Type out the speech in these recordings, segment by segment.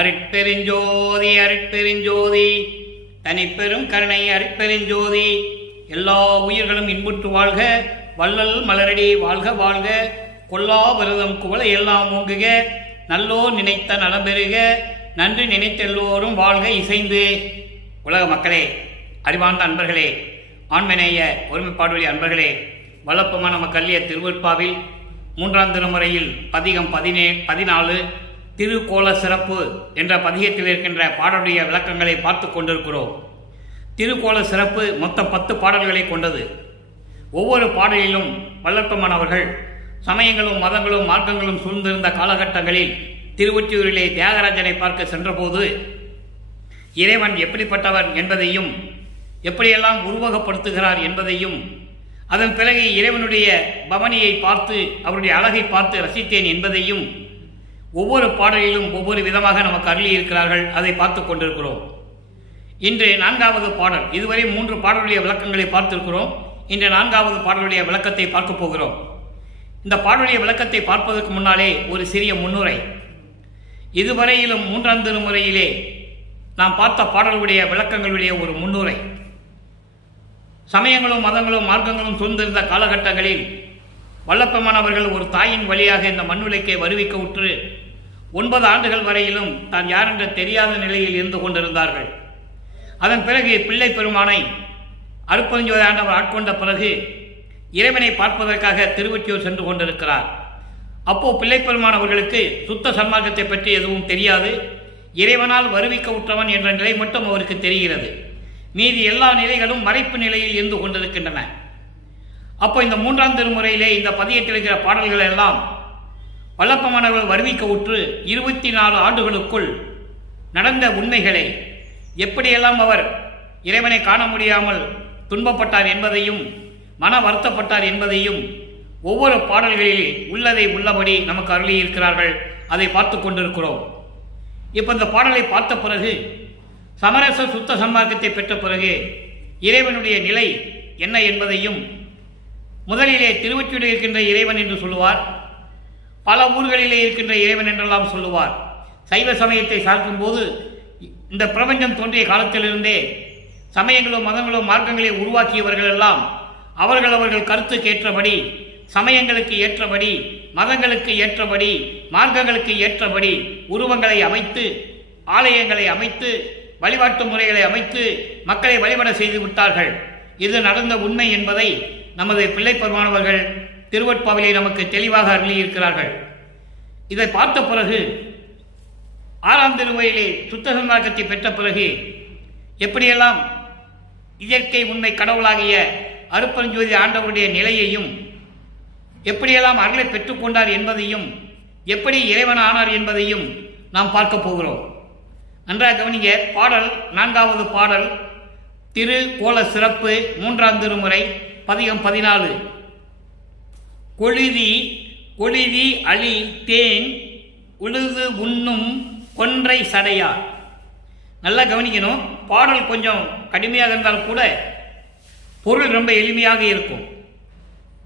அருட்பெருஞ்சோதி அருட்பெருஞ்சோதி தனிப்பெரும் கருணை அருட்பெருஞ்சோதி. எல்லா உயிர்களும் இன்புற்று வாழ்க, வள்ளல் மலரடி வாழ்க வாழ்க, கொல்லா விரதம் குவளை எல்லாம் ஓங்குக, நல்லோ நினைத்த நலம் பெறுக, நன்றி நினைத்த எல்லோரும் வாழ்க இசைந்து. உலக மக்களே, அறிவார்ந்த அன்பர்களே, ஆண்மநேய ஒருமைப்பாடுடைய அன்பர்களே, வளப்பமான நம்ம கல்லிய திருவற்பாவில் 3ஆம் திருமுறையில் பதிகம் 14 திருக்கோல சிறப்பு என்ற பதிகத்தில் இருக்கின்ற பாடலுடைய விளக்கங்களை பார்த்து கொண்டிருக்கிறோம். திருக்கோல சிறப்பு மொத்தம் 10 பாடல்களை கொண்டது. ஒவ்வொரு பாடலிலும் வல்லற்பமானவர்கள் சமயங்களும் மதங்களும் மார்க்கங்களும் சூழ்ந்திருந்த காலகட்டங்களில் திருவொற்றியூரிலே தியாகராஜனை பார்க்க சென்றபோது இறைவன் எப்படிப்பட்டவர் என்பதையும் எப்படியெல்லாம் உருவகப்படுத்துகிறார் என்பதையும், அதன் பிறகு இறைவனுடைய பவனியை பார்த்து அவருடைய அழகை பார்த்து ரசித்தேன் என்பதையும் ஒவ்வொரு பாடலிலும் ஒவ்வொரு விதமாக நமக்கு அருளியிருக்கிறார்கள். அதை பார்த்து கொண்டிருக்கிறோம். இன்று 4வது பாடல். இதுவரை 3 பாடலுடைய விளக்கங்களை பார்த்திருக்கிறோம். இன்று 4வது பாடலுடைய விளக்கத்தை பார்க்க போகிறோம். இந்த பாடலுடைய விளக்கத்தை பார்ப்பதற்கு முன்னாலே ஒரு சிறிய முன்னுரை. இதுவரையிலும் 3ஆம் திருமுறையிலே நாம் பார்த்த பாடலுடைய விளக்கங்களுடைய ஒரு முன்னுரை. சமயங்களும் மதங்களும் மார்க்கங்களும் சூழ்ந்திருந்த காலகட்டங்களில் வல்லப்பமானவர்கள் ஒரு தாயின் வழியாக இந்த மண்ணுலைக்கை வருவிக்க உற்று 9 ஆண்டுகள் வரையிலும் தான் யார் என்ற தெரியாத நிலையில் இருந்து கொண்டிருந்தார்கள். அதன் பிறகு பிள்ளை பெருமானை அருட்பெருஞ்சோதி ஆண்டவர் ஆட்கொண்ட பிறகு இறைவனை பார்ப்பதற்காக திருவொற்றியூர் சென்று கொண்டிருக்கிறார். அப்போ பிள்ளை பெருமான் அவர்களுக்கு சுத்த சன்மார்க்கத்தை பற்றி எதுவும் தெரியாது. இறைவனால் வருவிக்க உற்றவன் என்ற நிலை மட்டும் அவருக்கு தெரிகிறது. மீதி எல்லா நிலைகளும் மறைப்பு நிலையில் இருந்து கொண்டிருக்கின்றன. அப்போ இந்த 3ஆம் திருமுறையிலே இந்த பதியத்தில் இருக்கிற பாடல்கள் எல்லாம் வல்லப்பமானவர்கள் வருவிக்க உற்று 24 ஆண்டுகளுக்குள் நடந்த உண்மைகளை, எப்படியெல்லாம் அவர் இறைவனை காண முடியாமல் துன்பப்பட்டார் என்பதையும் மன வருத்தப்பட்டார் என்பதையும் ஒவ்வொரு பாடல்களில் உள்ளதை உள்ளபடி நமக்கு அருளியிருக்கிறார்கள். அதை பார்த்து கொண்டிருக்கிறோம். இப்போ இந்த பாடலை பார்த்த பிறகு, சமரச சுத்த சன்மார்க்கத்தை பெற்ற பிறகு இறைவனுடைய நிலை என்ன என்பதையும், முதலிலே திருவொற்றியூரில் இருக்கின்ற இறைவன் என்று சொல்லுவார், பல ஊர்களிலே இருக்கின்ற இறைவன் என்றெல்லாம் சொல்லுவார். சைவ சமயத்தை சார்க்கும்போது இந்த பிரபஞ்சம் தோன்றிய காலத்திலிருந்தே சமயங்களும் மதங்களும் மார்க்கங்களை உருவாக்கியவர்கள் எல்லாம் அவர்கள் கருத்துக்கு ஏற்றபடி, சமயங்களுக்கு ஏற்றபடி, மதங்களுக்கு ஏற்றபடி, மார்க்கங்களுக்கு ஏற்றபடி உருவங்களை அமைத்து, ஆலயங்களை அமைத்து, வழிபாட்டு முறைகளை அமைத்து மக்களை வழிபட செய்து விட்டார்கள். இது நடந்த உண்மை என்பதை நமது பிள்ளை பெருமானவர்கள் திருவற்பாவிலே நமக்கு தெளிவாக அருளியிருக்கிறார்கள். இதை பார்த்த பிறகு 6ஆம் திருமுறையிலே சுத்த சன்மார்க்கத்தை பெற்ற பிறகு எப்படியெல்லாம் இயற்கை உண்மை கடவுளாகிய அருட்பெருஞ்சோதி ஆண்டவருடைய நிலையையும், எப்படியெல்லாம் அருளை பெற்றுக்கொண்டார் என்பதையும், எப்படி இறைவன் ஆனார் என்பதையும் நாம் பார்க்க போகிறோம். நன்றாக கவனிங்க. பாடல் 4வது பாடல் திரு கோல சிறப்பு 3ஆம் திருமுறை பதிகம் 14. கொழுதி அழி தேன் உழுது உண்ணும் கொன்றை சடையார். நல்லா கவனிக்கணும். பாடல் கொஞ்சம் கடுமையாக இருந்தால் கூட பொருள் ரொம்ப எளிமையாக இருக்கும்.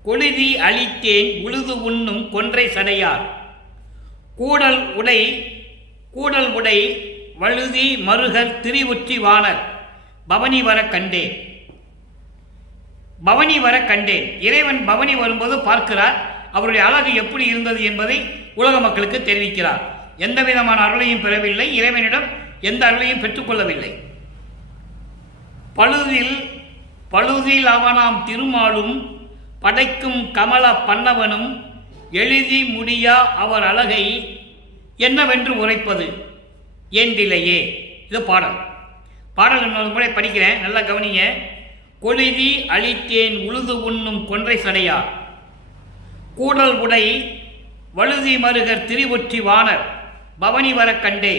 கொழுதி அழித்தேன் உழுது உண்ணும் கொன்றை சடையார், கூடல் உடை வழுதி மருகர் திரிவுற்றி வாணர் பவனி வர கண்டேன். பவனி வர கண்டேன். இறைவன் பவனி வரும்போது பார்க்கிறார். அவருடைய அழகு எப்படி இருந்தது என்பதை உலக மக்களுக்கு தெரிவிக்கிறார். எந்த விதமான அருளையும் பெறவில்லை. இறைவனிடம் எந்த அருளையும் பெற்றுக்கொள்ளவில்லை. பழுதில் அவனாம் திருமாலும் படைக்கும் கமல பன்னவனும் எழுதி முடியா அவர் அழகை என்னவென்று உரைப்பது ஏந்திலையே. இது பாடல் இன்னொரு முறை படிக்கிறேன், நல்லா கவனிங்க. கொழுதி அழித்தேன் உழுது உண்ணும் கொன்றை சடையார், கூடல் உடை வழுதி மருகர் திரிவொற்றி வாணர் பவனி வர கண்டே,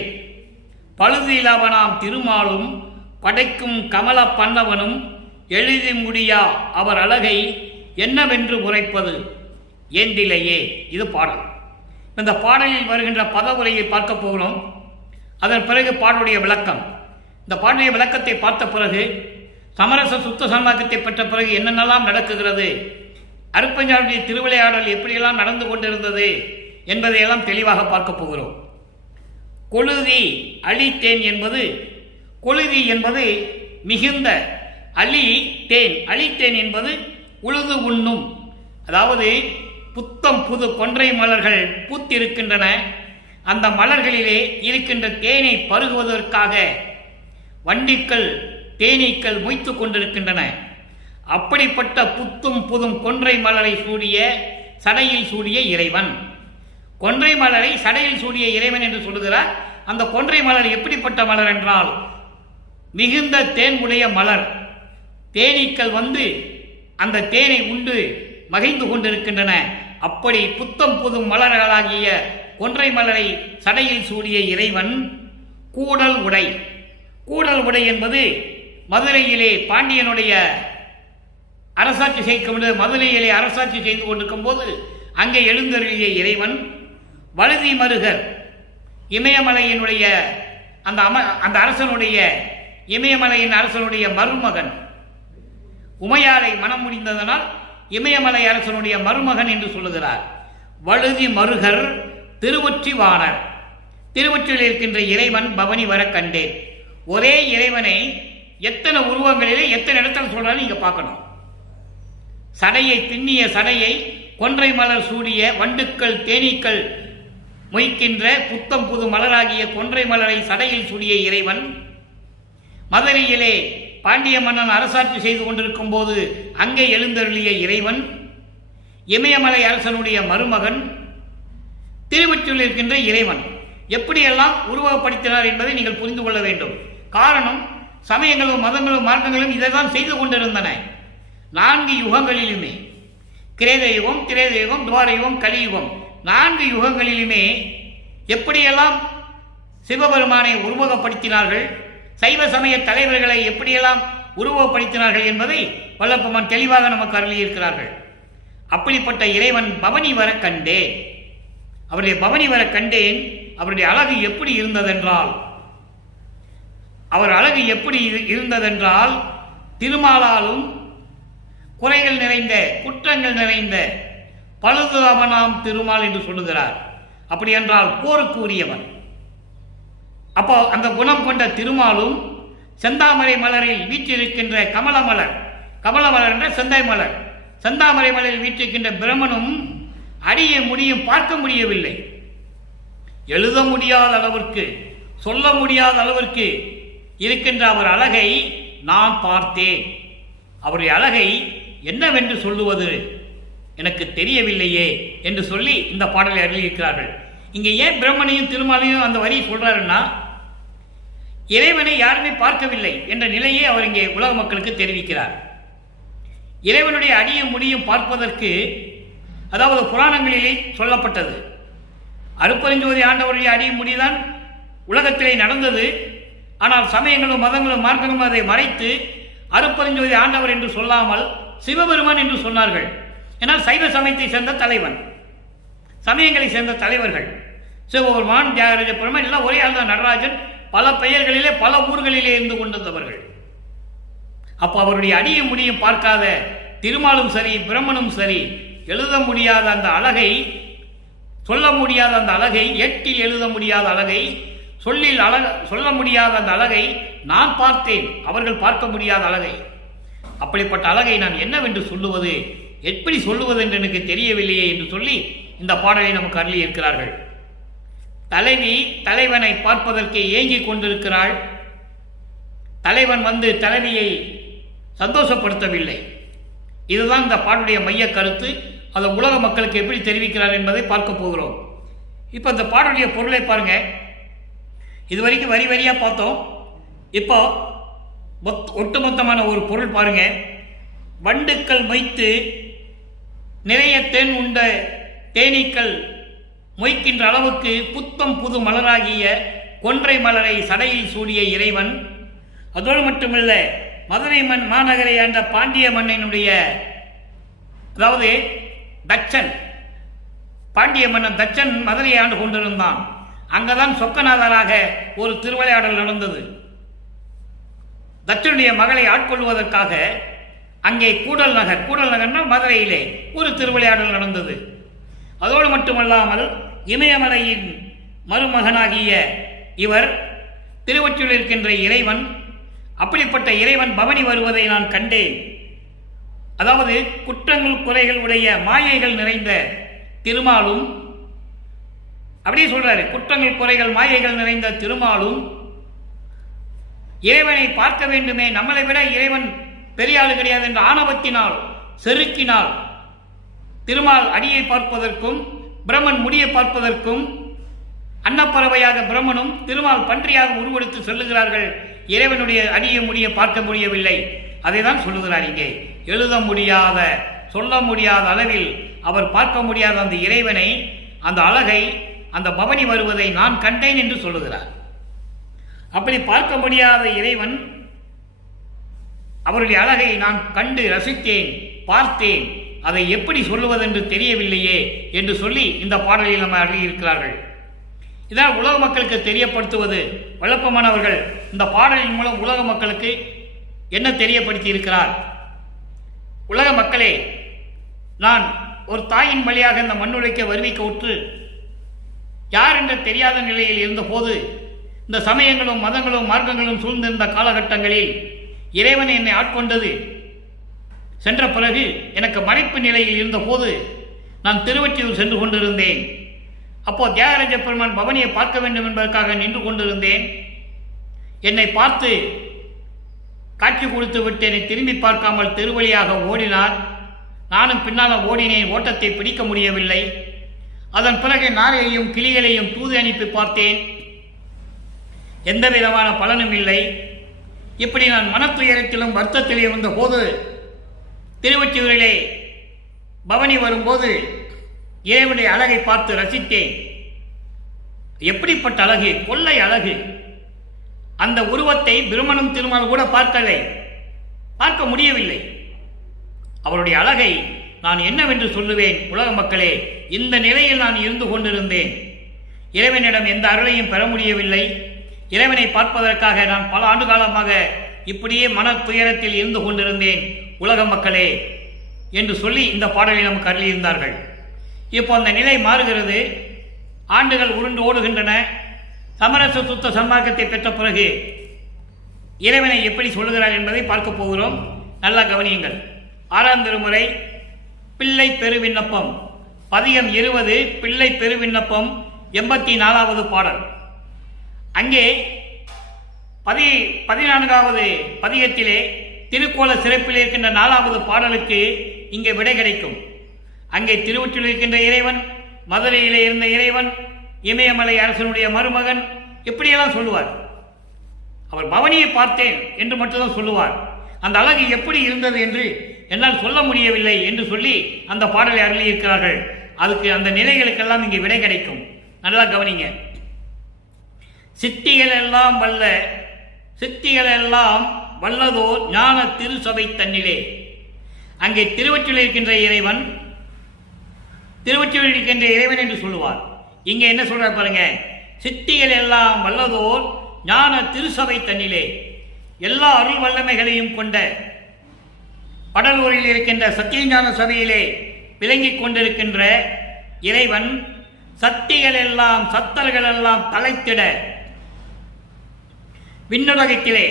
பழுதிலவனாம் திருமாலும் படைக்கும் கமல பன்னவனும் எழுதி முடியா அவர் அழகை என்னவென்று உரைப்பது ஏந்திலையே. இது பாடல். இந்த பாடலில் வருகின்ற பதவுரையை பார்க்க போகிறோம். அதன் பிறகு பாடலுடைய விளக்கம். இந்த பாடலுடைய விளக்கத்தை பார்த்த பிறகு சமரச சுத்த சன்மார்க்கத்தை பெற்ற பிறகு என்னென்னலாம் நடக்குகிறது, அருட்பெருஞ்சோதியுடைய திருவிளையாடல் எப்படியெல்லாம் நடந்து கொண்டிருந்தது என்பதையெல்லாம் தெளிவாக பார்க்க போகிறோம். கொழுதி அழித்தேன் என்பது, கொழுதி என்பது மிகுந்த, அழித்தேன் என்பது உழுது உண்ணும். அதாவது புத்தம் புது கொன்றை மலர்கள் பூத்திருக்கின்றன. அந்த மலர்களிலே இருக்கின்ற தேனை பருகுவதற்காக வண்டிக்கள் தேனீக்கள் மொய்த்து கொண்டிருக்கின்றன. அப்படிப்பட்ட புத்தும் புதும் கொன்றை மலரை சூடிய சடையில் சூடிய இறைவன், கொன்றை மலரை சடையில் சூடிய இறைவன் என்று சொல்லுகிறார். அந்த கொன்றை மலர் எப்படிப்பட்ட மலர் என்றால் மிகுந்த தேன் உடைய மலர். தேனீக்கள் வந்து அந்த தேனை உண்டு மகிழ்ந்து கொண்டிருக்கின்றன. அப்படி புத்தம் புதும் மலர்களாகிய கொன்றை மலரை சடையில் சூடிய இறைவன் கூடல் உடை. கூடல் உடை என்பது மதுரையிலே பாண்டியனுடைய அரசாட்சி செய்யும் மதுரையிலே அரசாட்சி செய்து கொண்டிருக்கும் போது அங்கே எழுந்தருளிய இறைவன் வழுதி மருகர், இமயமலையினுடைய அந்த அரசனுடைய, இமயமலையின் அரசனுடைய மருமகன். உமையாரை மனம் முடிந்ததனால் இமயமலை அரசனுடைய மருமகன் என்று சொல்லுகிறார். வழுதி மருகர் திருவொற்றிவாணர், திருவொற்றியில் இருக்கின்ற இறைவன் பவனி வர கண்டேன். ஒரே இறைவனை எத்தனை உருவங்களிலே எத்தனை இடத்துல சொல்றாரு நீங்க பார்க்கணும். சடையை பின்னிய சடையை கொன்றை மலர் சூடிய வண்டுக்கள் தேனீக்கள் மொய்க்கின்ற புத்தம் புது மலராகிய கொன்றை மலரை சடையில் சூடிய இறைவன், மதுரையிலே பாண்டிய மன்னன் அரசாட்சி செய்து கொண்டிருக்கும் போது அங்கே எழுந்தருளிய இறைவன், இமயமலை அரசனுடைய மருமகன், திருவொற்றியில் இருக்கின்ற இறைவன் எப்படியெல்லாம் உருவகப்படுத்தினார் என்பதை நீங்கள் புரிந்து கொள்ள வேண்டும். காரணம், சமயங்களும் மதங்களும் மார்க்கங்களும் இதைதான் செய்து கொண்டிருந்தன. 4 யுகங்களிலுமே, கிரேத யுகம், திரேத யுகம், துவார யுகம், கலியுகம், 4 யுகங்களிலுமே எப்படியெல்லாம் சிவபெருமானை உருவகப்படுத்தினார்கள், சைவ சமய தலைவர்களை எப்படியெல்லாம் உருவகப்படுத்தினார்கள் என்பதை வல்லப்பெருமான் தெளிவாக நமக்கு அருளியிருக்கிறார்கள். அப்படிப்பட்ட இறைவன் பவனி வர கண்டேன். அவருடைய பவனி வர கண்டேன். அவருடைய அழகு எப்படி இருந்ததென்றால், அவர் அழகு எப்படி இருந்ததென்றால் திருமாலாலும் குறைகள் நிறைந்த, குற்றங்கள் நிறைந்த பழுதுதாமனாம் திருமால் என்று சொல்லுகிறார். அப்படி என்றால் போருக்கு உரியவன். அப்போ அந்த குணம் கொண்ட திருமாலும் செந்தாமரை மலரில் வீற்றிருக்கின்ற கமலமலர், கமலமலர் என்ற செந்தாய் மலர், செந்தாமரை மலரில் வீற்றிருக்கின்ற பிரம்மனும் அடிய முடியும் பார்க்க முடியவில்லை. எழுத முடியாத அளவிற்கு, சொல்ல முடியாத அளவிற்கு இருக்கின்ற அவர் அழகை நான் பார்த்தேன். அவருடைய அழகை என்னவென்று சொல்லுவது எனக்கு தெரியவில்லையே என்று சொல்லி இந்த பாடலை அருளியிருக்கிறார்கள். இங்கே ஏன் பிரம்மனையும் திருமாலையும் அந்த வரியை சொல்றாருன்னா, இறைவனை யாருமே பார்க்கவில்லை என்ற நிலையை அவர் இங்கே உலக மக்களுக்கு தெரிவிக்கிறார். இறைவனுடைய அடியும் முடியும் பார்ப்பதற்கு, அதாவது புராணங்களிலே சொல்லப்பட்டது, அருப்பெருஞ்சோதி ஆண்டவருடைய அடியும் முடிதான் உலகத்திலே நடந்தது. ஆனால் சமயங்களும் மதங்களும் மார்க்கங்களும் அதை மறைத்து அருப்பெருஞ்சோதி ஆண்டவர் என்று சொல்லாமல் சிவபெருமான் என்று சொன்னார்கள். ஏன்னால் சைவ சமயத்தை சேர்ந்த தலைவன், சமயங்களை சேர்ந்த தலைவர்கள் சிவபெருமான், தியாகராஜ பெருமான் எல்லாம் ஒரே ஆள் தான். நடராஜன் பல பெயர்களிலே பல ஊர்களிலே இருந்து கொண்டிருந்தவர்கள். அப்போ அவருடைய அடியும் முடியும் பார்க்காத திருமாலும் சரி, பிரம்மனும் சரி, எழுத முடியாத அந்த அழகை, சொல்ல முடியாத அந்த அழகை, ஏட்டில் எழுத முடியாத அழகை, சொல்ல முடியாத அந்த அழகை நான் பார்த்தேன். அவர்கள் பார்க்க முடியாத அழகை. அப்படிப்பட்ட அழகை நான் என்னவென்று சொல்லுவது, எப்படி சொல்லுவது என்று எனக்கு தெரியவில்லையே என்று சொல்லி இந்த பாடலை நமக்கு அருளி இருக்கிறார்கள். தலைவி தலைவனை பார்ப்பதற்கு ஏங்கிக் கொண்டிருக்கிறாள். தலைவன் வந்து தலைவியை சந்தோஷப்படுத்தவில்லை. இதுதான் இந்த பாடலுடைய மைய கருத்து. அதை உலக மக்களுக்கு எப்படி தெரிவிக்கிறார் என்பதை பார்க்க போகிறோம். இப்போ இந்த பாடலுடைய பொருளை பாருங்க. இதுவரைக்கும் வரி வரியா பார்த்தோம். இப்போ ஒட்டுமொத்தமான ஒரு பொருள் பாருங்க. வண்டுக்கள் மொய்த்து நிறைய தேன் உண்ட தேனீக்கள் மொய்க்கின்ற அளவுக்கு புத்தம் புது மலராகிய கொன்றை மலரை சடையில் சூடிய இறைவன். அதோடு மட்டுமல்ல, மதுரை மாநகரை ஆண்ட பாண்டிய மன்னனுடைய, அதாவது தச்சன், பாண்டிய மன்னன் தச்சன் மதுரையை ஆண்டு கொண்டிருந்தான். அங்கதான் சொக்கநாதராக ஒரு திருவிளையாடல் நடந்தது. தச்சனுடைய மகளை ஆட்கொள்வதற்காக அங்கே கூடல் நகர்னா மதுரையிலே ஒரு திருவிளையாடல் நடந்தது. அதோடு மட்டுமல்லாமல் இமயமலையின் மருமகனாகிய இவர் திருவொற்றியூரில் இருக்கின்ற இறைவன், அப்படிப்பட்ட இறைவன் பவனி வருவதை நான் கண்டேன். அதாவது குற்றங்கள் குறைகள் உடைய மாயைகள் நிறைந்த திருமாலும், அப்படியே சொல்றாரு, குற்றங்கள் குறைகள் மாயைகள் நிறைந்த திருமாலும் இறைவனை பார்க்க வேண்டுமே, நம்மளை விட இறைவன் பெரிய ஆளு கிடையாது என்ற ஆணவத்தினால் செருக்கினால் திருமால் அடியை பார்ப்பதற்கும் பிரம்மன் முடியை பார்ப்பதற்கும் அன்னப்பறவையாக பிரம்மனும் திருமால் பன்றியாக உருவெடுத்து சொல்லுகிறார்கள். இறைவனுடைய அடியை முடிய பார்க்க முடியவில்லை. அதை தான் சொல்லுகிறார் இங்கே. எழுத முடியாத சொல்ல முடியாத அளவில் அவர் பார்க்க முடியாத அந்த இறைவனை, அந்த அழகை, அந்த பவனி வருவதை நான் கண்டேன் என்று சொல்லுகிறார். அப்படி பார்க்க முடியாத இறைவன், அவருடைய அழகை நான் கண்டு ரசித்தேன், பார்த்தேன், அதை எப்படி சொல்லுவதென்று தெரியவில்லையே என்று சொல்லி இந்த பாடலில் நம்ம அறியிருக்கிறார்கள். இதான் உலக மக்களுக்கு தெரியப்படுத்துவது. வல்லப்பமானவர்கள் இந்த பாடலின் மூலம் உலக மக்களுக்கு என்ன தெரியப்படுத்தி இருக்கிறார்? உலக மக்களே, நான் ஒரு தாயின் வழியாக இந்த மண்ணுடைக்க வருவிக்க உற்று யார் என்ற தெரியாத நிலையில் இருந்தபோது, இந்த சமயங்களும் மதங்களும் மார்க்கங்களும் சூழ்ந்திருந்த காலகட்டங்களில் இறைவன் என்னை ஆட்கொண்டது. சென்ற பிறகு எனக்கு மறைப்பு நிலையில் இருந்தபோது நான் திருவொற்றியூர் சென்று கொண்டிருந்தேன். அப்போ தியாகராஜ பெருமான் பவனியை பார்க்க வேண்டும் என்பதற்காக நின்று கொண்டிருந்தேன். என்னை பார்த்து காட்சி கொடுத்து விட்டு என்னை திரும்பி பார்க்காமல் தெருவழியாக ஓடினார். நானும் பின்னால் ஓடினேன். ஓட்டத்தை பிடிக்க முடியவில்லை. அதன் பிறகு நாரையையும் கிளிகளையும் தூது அனுப்பி பார்த்தேன். எந்த விதமான பலனும் இல்லை. இப்படி நான் மனத்துயரத்திலும் வருத்தத்திலே இருந்த போது திருவொற்றியூரிலே பவனி வரும்போது இறைவனுடைய அழகை பார்த்து ரசித்தேன். எப்படிப்பட்ட அழகு! கொள்ளை அழகு! அந்த உருவத்தை பிரம்மனும் திருமால் கூட பார்க்க முடியவில்லை. அவருடைய அழகை நான் என்னவென்று சொல்லுவேன்? உலக மக்களே, இந்த நிலையில் நான் இருந்து கொண்டிருந்தேன். இறைவனிடம் எந்த அருளையும் பெற முடியவில்லை. இறைவனை பார்ப்பதற்காக நான் பல ஆண்டு காலமாக இப்படியே மன துயரத்தில் இருந்து கொண்டிருந்தேன் உலக மக்களே என்று சொல்லி இந்த பாடலை நமக்கு அருளியிருந்தார்கள். இப்போ அந்த நிலை மாறுகிறது. ஆண்டுகள் உருண்டு ஓடுகின்றன. சமரச சுத்த சன்மார்க்கத்தை பெற்ற பிறகு இறைவனை எப்படி சொல்லுகிறார் என்பதை பார்க்க போகிறோம். நல்லா கவனியுங்கள். 6ஆம் திருமுறை பிள்ளை பெருவிண்ணப்பம், பதிகம் 20, பிள்ளை பெருவிண்ணப்பம், 84வது பாடல். அங்கே 14வது பதிகத்திலே திருக்கோல சிறப்பில் இருக்கின்ற 4வது பாடலுக்கு இங்கே விடை கிடைக்கும். அங்கே திருவொற்றியூரில் இருக்கின்ற இறைவன், மதுரையிலே இருந்த இறைவன், இமயமலை அரசனுடைய மருமகன், இப்படியெல்லாம் சொல்லுவார். அவர் பவனியை பார்த்தேன் என்று மட்டும்தான் சொல்லுவார். அந்த அழகு எப்படி இருந்தது என்று என்னால் சொல்ல முடியவில்லை என்று சொல்லி அந்த பாடலை அருளியிருக்கிறார்கள். அதுக்கு அந்த நிலைகளுக்கெல்லாம் இங்கே விடை கிடைக்கும். நல்லா கவனிங்க. சித்திகள் எல்லாம் வல்லதோர் ஞான திருசபை தன்னிலே. அங்கே திருவொற்றியூரில் இருக்கின்ற இறைவன், திருவொற்றியூரில் இருக்கின்ற இறைவன் என்று சொல்லுவார். இங்க என்ன சொல்ற பாருங்க. சித்திகள் எல்லாம் வல்லதோர் ஞான திருசபை தன்னிலே. எல்லா அருள் வல்லமைகளையும் கொண்ட படலூரில் இருக்கின்ற சத்தியஞான சபையிலே விளங்கிக் கொண்டிருக்கின்ற இறைவன், சத்திகள் எல்லாம் சத்தர்கள் எல்லாம் தலைத்திட, விண்ணுலகத்திலே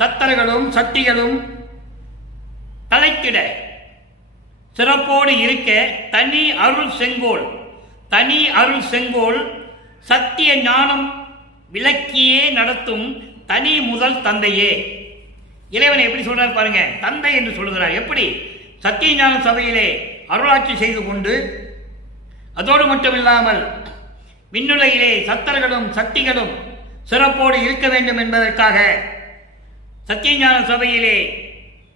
சத்தர்களும் சக்திகளும் தலைத்திட சிறப்போடு இருக்க தனி அருள் செங்கோல் சத்திய ஞானம் விளக்கியே நடத்தும் தனி முதல் தந்தையே. இறைவனை எப்படி சொல்றார் பாருங்க. தந்தை என்று சொல்லுகிறார். எப்படி? சத்திய ஞான சபையிலே அருளாட்சி செய்து கொண்டு, அதோடு மட்டுமில்லாமல் விண்ணுலகிலே சத்தர்களும் சக்திகளும் சிறப்போடு இருக்க வேண்டும் என்பதற்காக சத்தியஞான சபையிலே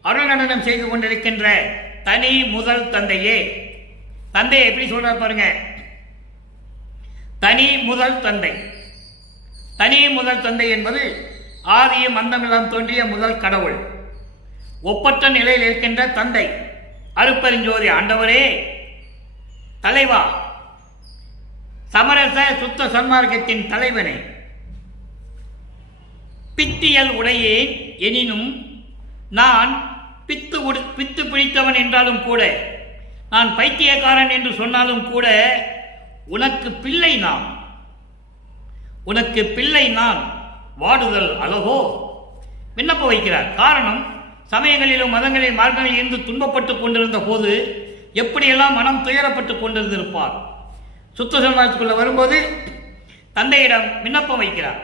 அருள் நடனம் செய்து கொண்டிருக்கின்ற தனி முதல் தந்தையே. தந்தையை எப்படி சொல்றார் பாருங்க. தனி முதல் தந்தை. தனி முதல் தந்தை என்பது ஆதியும் அந்தமெல்லாம் தோன்றிய முதல் கடவுள், ஒப்பற்ற நிலையில் இருக்கின்ற தந்தை, அருட்பெருஞ்சோதி ஆண்டவரே, தலைவா, சமரச சுத்த சன்மார்க்கத்தின் தலைவனே, பித்தியல் உடையேன் எனினும் நான் பித்து பிடித்தவன் என்றாலும் கூட, நான் பைத்தியக்காரன் என்று சொன்னாலும் கூட, உனக்கு பிள்ளை நாம், உனக்கு பிள்ளை நான் வாடுதல் அழகோ விண்ணப்பம் வைக்கிறார். காரணம், சமயங்களிலும் மதங்களிலும் மார்க்கங்களில் இருந்து துன்பப்பட்டு கொண்டிருந்த போது எப்படியெல்லாம் மனம் துயரப்பட்டு கொண்டிருந்திருப்பார். சுத்த சமாஜத்துக்குள்ள வரும்போது தந்தையிடம் விண்ணப்பம் வைக்கிறார்.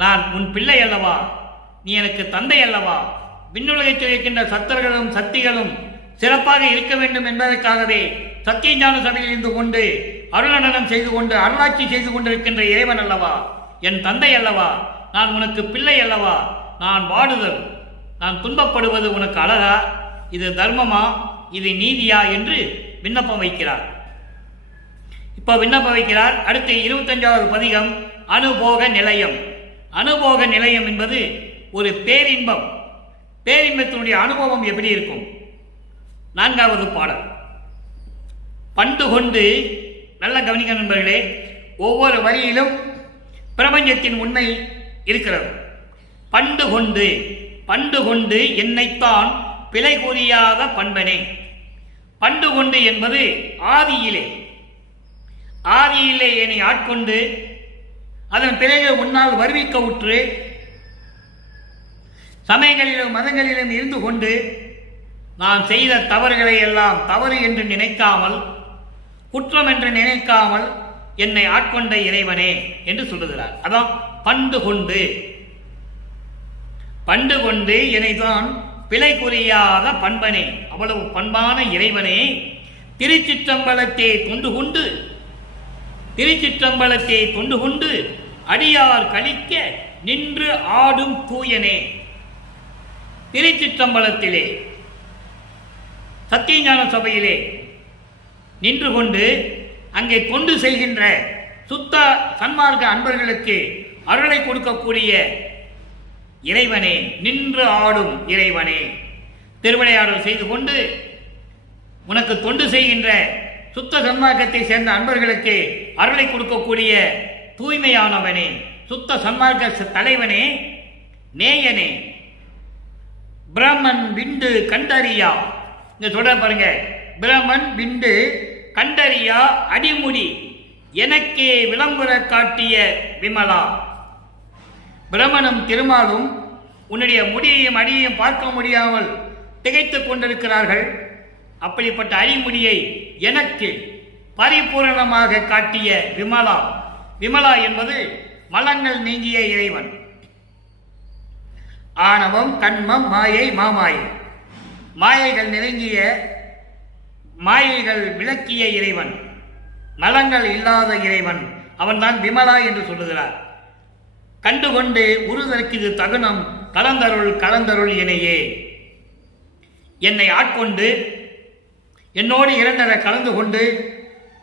நான் உன் பிள்ளை அல்லவா, நீ எனக்கு தந்தை அல்லவா, விண்ணுலகத்தில் இருக்கின்ற சத்தர்களும் சக்திகளும் சிறப்பாக இருக்க வேண்டும் என்பதற்காகவே சத்தியஞான சபையில் இருந்து கொண்டு அருளடனம் செய்து கொண்டு அருளாட்சி செய்து கொண்டிருக்கின்ற இறைவன் அல்லவா, என் தந்தை அல்லவா, நான் உனக்கு பிள்ளை அல்லவா, நான் வாடுதல், நான் துன்பப்படுவது உனக்கு அழகா, இது தர்மமா, இது நீதியா என்று விண்ணப்பம் வைக்கிறார். இப்போ விண்ணப்பம் வைக்கிறார். அடுத்து 25வது பதிகம் அனுபோக நிலையம். அனுபோக நிலையம் என்பது ஒரு பேரின்பம். பேரின்பத்தினுடைய அனுபவம் எப்படி இருக்கும்? 4வது பாடல். பண்டு கொண்டு, நல்ல கவனிக்க நண்பர்களே, ஒவ்வொரு வரியிலும் பிரபஞ்சத்தின் உண்மை இருக்கிறது. பண்டு கொண்டு, பண்டு கொண்டு என்னைத்தான் பிழை கூறியாத பண்பனே. பண்டு கொண்டு என்பது ஆதியிலே, ஆதியிலே என்னை ஆட்கொண்டு அதன் பிறகு உன்னால் வருவிக்க உற்று சமயங்களிலும் மதங்களிலும் இருந்து கொண்டு நான் செய்த தவறுகளை எல்லாம் தவறு என்று நினைக்காமல், குற்றம் என்று நினைக்காமல் என்னை ஆட்கொண்ட இறைவனே என்று சொல்லுகிறார். அதான் பண்டு கொண்டு. பண்டு கொண்டு என்னைத்தான் பிழை குறியாத பண்பனே, அவ்வளவு பண்பான இறைவனே, திருச்சிற்றம்பலத்தை தொண்டு கொண்டு, திருச்சிற்றம்பலத்தை தொண்டு கொண்டு அடியார் கழிக்க நின்று ஆடும் தூயனே. திருச்சிற்றம்பலத்திலே சத்தியஞான சபையிலே நின்று கொண்டு அங்கே தொண்டு செய்கின்ற சுத்த சன்மார்க்க அன்பர்களுக்கு அருளை கொடுக்கக்கூடிய இறைவனே, நின்று ஆடும் இறைவனே, திருவிளையாடல் செய்து கொண்டு உனக்கு தொண்டு செய்கின்ற சுத்த சன்மார்க்கத்தை சேர்ந்த அன்பர்களுக்கு அருளை கொடுக்கக்கூடிய தூய்மையானவனே, சுத்த சன்மார்க்க தலைவனே, நேயனே, பிரம்மன் விண்டு கண்டறியா. இந்த சொல்ற பாருங்க, பிரம்மன் விண்டு கண்டறியா அடிமுடி எனக்கே விளம்பர காட்டிய விமலா. பிரம்மனும் திருமாலும் உன்னுடைய முடியையும் அடியையும் பார்க்க முடியாமல் திகைத்துக் கொண்டிருக்கிறார்கள். அப்படிப்பட்ட அடிமுடியை எனக்கு பரிபூரணமாக காட்டிய விமலா. விமலா என்பது மலங்கள் நீங்கிய இறைவன். ஆணவம், கண்மம், மாயை, மாமாயை, மாயைகள் நெருங்கிய, மாயைகள் விளக்கிய இறைவன், மலங்கள் இல்லாத இறைவன், அவன்தான் விமலா என்று சொல்லுகிறார். கண்டுகொண்டு உருதற்கு இது தகுனம் கலந்தருள் கலந்தருள் இணையே. என்னை ஆட்கொண்டு என்னோடு இரண்டரை கலந்து கொண்டு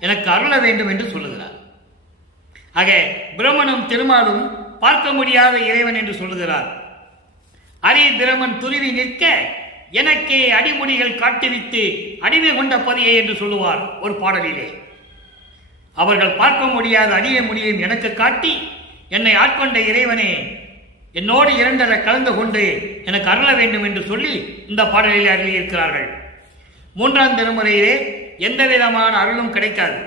எனக்கு அருள வேண்டும் என்று சொல்லுகிறார். ஆக பிரம்மனும் திருமாலும் பார்க்க முடியாத இறைவன் என்று சொல்லுகிறார். அரி பிரமன் துருவி நிற்க எனக்கே அடிமுடிகள் காட்டுவித்து அடிமை கொண்ட பதியை என்று சொல்லுவார் ஒரு பாடலிலே. அவர்கள் பார்க்க முடியாத அடிய முடியும் எனக்கு காட்டி என்னை ஆட்கொண்ட இறைவனே, என்னோடு இரண்டரை கலந்து கொண்டு எனக்கு அருள வேண்டும் என்று சொல்லி இந்த பாடலில் அருளியிருக்கிறார்கள். 3ஆம் திருமுறையிலே எந்த விதமான அருளும் கிடைக்காது.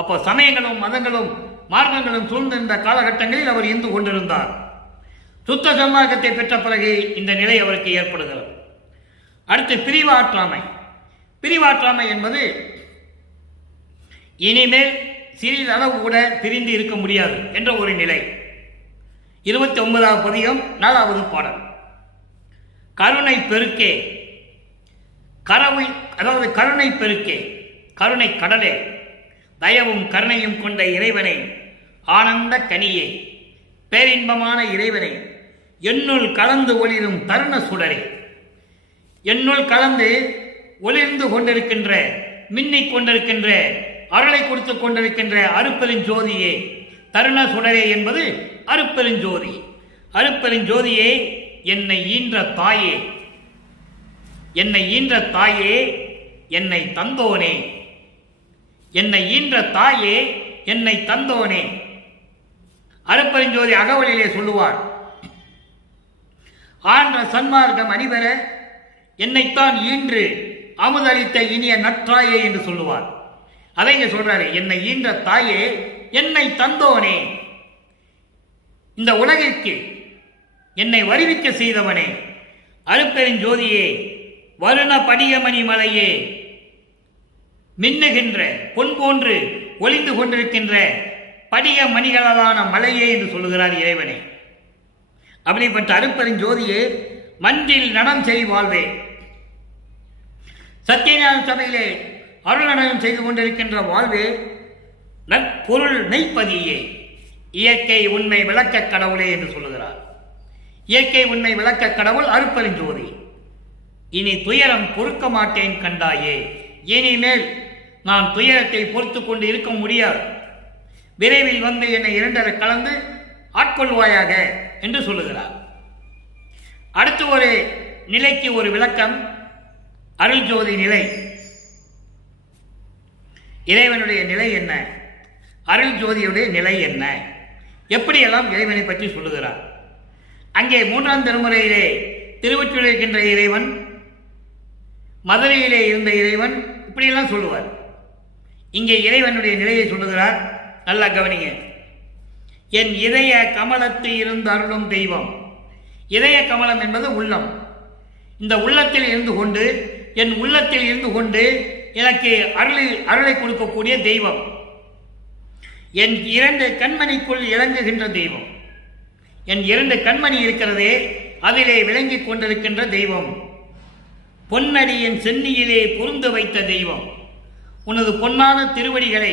அப்போ சமயங்களும் மதங்களும் மார்க்கங்களும் சூழ்ந்திருந்த காலகட்டங்களில் அவர் இருந்து கொண்டிருந்தார். சுத்த சன்மார்க்கத்தை பெற்ற பிறகு இந்த நிலை அவருக்கு ஏற்படுகிறது. அடுத்து பிரிவாற்றாமை. பிரிவாற்றாமை என்பது இனிமேல் சிறிதளவு கூட பிரிந்து இருக்க முடியாது என்ற ஒரு நிலை. 29வது பதிகம் 4வது பாடல். கருணை பெருக்கே, கருணை பெருக்கே, கருணை கடலே, தயவும் கருணையும் கொண்ட இறைவனை, ஆனந்த கனியே, பேரின்பமான இறைவனை, என்னுள் கலந்து ஒளிரும் தருண சுடரே. என்னுள் கலந்து ஒளிர்ந்து கொண்டிருக்கின்ற, மின்னிக் கொண்டிருக்கின்ற, அருளை கொடுத்து கொண்டிருக்கின்ற அருட்பெருஞ்சோதியே, தருண சுடரே என்பது அருட்பெருஞ்சோதி. அருட்பெருஞ்சோதியே, என்னை ஈன்ற தாயே, என்னை ஈன்ற தாயே, என்னை தந்தோனே, என்னை ஈன்ற தாயே, என்னை தந்தோனே. அருட்பெருஞ்சோதி அகவலிலே சொல்லுவார், ஆன்ற சன்மார்க்கம் அணிபெற என்னைத்தான் ஈன்று அமுதளித்த இனிய நற்றாயே என்று சொல்லுவார். அதை இங்க சொல்றாரு, என்னை ஈன்ற தாயே, என்னை தந்தோனே, இந்த உலகிற்கு என்னை வருவிக்க செய்தவனே, அருட்பெருஞ்சோதியே, வருண படிகமணி மலையே, மின்னுகின்ற பொன் போன்று ஒளிந்து கொண்டிருக்கின்ற படிக மணிகளான மலையே என்று சொல்லுகிறார் இறைவனே. அப்படிப்பட்ட அருட்பெருஞ்சோதியே, மன்றில் நடம் செய் வாழ்வே, சத்தியஞான சபையிலே அருள் நடனம் செய்து கொண்டிருக்கின்ற வாழ்வே, நற்பொருள் மெய்ப்பதியே, இயற்கை உண்மை விளக்க கடவுளே என்று சொல்லுகிறார். இயற்கை உண்மை விளக்க கடவுள் அருட்பெருஞ்சோதி. இனி துயரம் பொறுக்க மாட்டேன் கண்டாயே, இனிமேல் நான் துயரத்தை பொறுத்து கொண்டு இருக்க முடியாது, விரைவில் வந்து என்னை இரண்டரை கலந்து ஆட்கொள்வாயாக என்று சொல்லுகிறார். அடுத்து ஒரு நிலைக்கு ஒரு விளக்கம், அருள் ஜோதி நிலை. இறைவனுடைய நிலை என்ன, அருள் ஜோதியுடைய நிலை என்ன, எப்படியெல்லாம் இறைவனை பற்றி சொல்லுகிறார். அங்கே 3ஆம் திருமுறையிலே திருவொற்றியூரில் இருக்கின்ற இறைவன், மதுரையிலே இருந்த இறைவன், இப்படியெல்லாம் சொல்லுவார். இங்கே இறைவனுடைய நிலையை சொல்லுகிறார். நல்லா கவனிங்க. என் இதய கமலத்தில் இருந்து அருளும் தெய்வம். இதய கமலம் என்பது உள்ளம். இந்த உள்ளத்தில் இருந்து கொண்டு, என் உள்ளத்தில் இருந்து கொண்டு எனக்கு அருளை கொடுக்கக்கூடிய தெய்வம், என் 2 கண்மணிக்குள் இறங்குகின்ற தெய்வம். என் 2 கண்மணி இருக்கிறதே, அதிலே விளங்கிக் கொண்டிருக்கின்ற தெய்வம். பொன்னடி என் சென்னியிலே பொருந்த வைத்த தெய்வம். உனது பொன்னான திருவடிகளை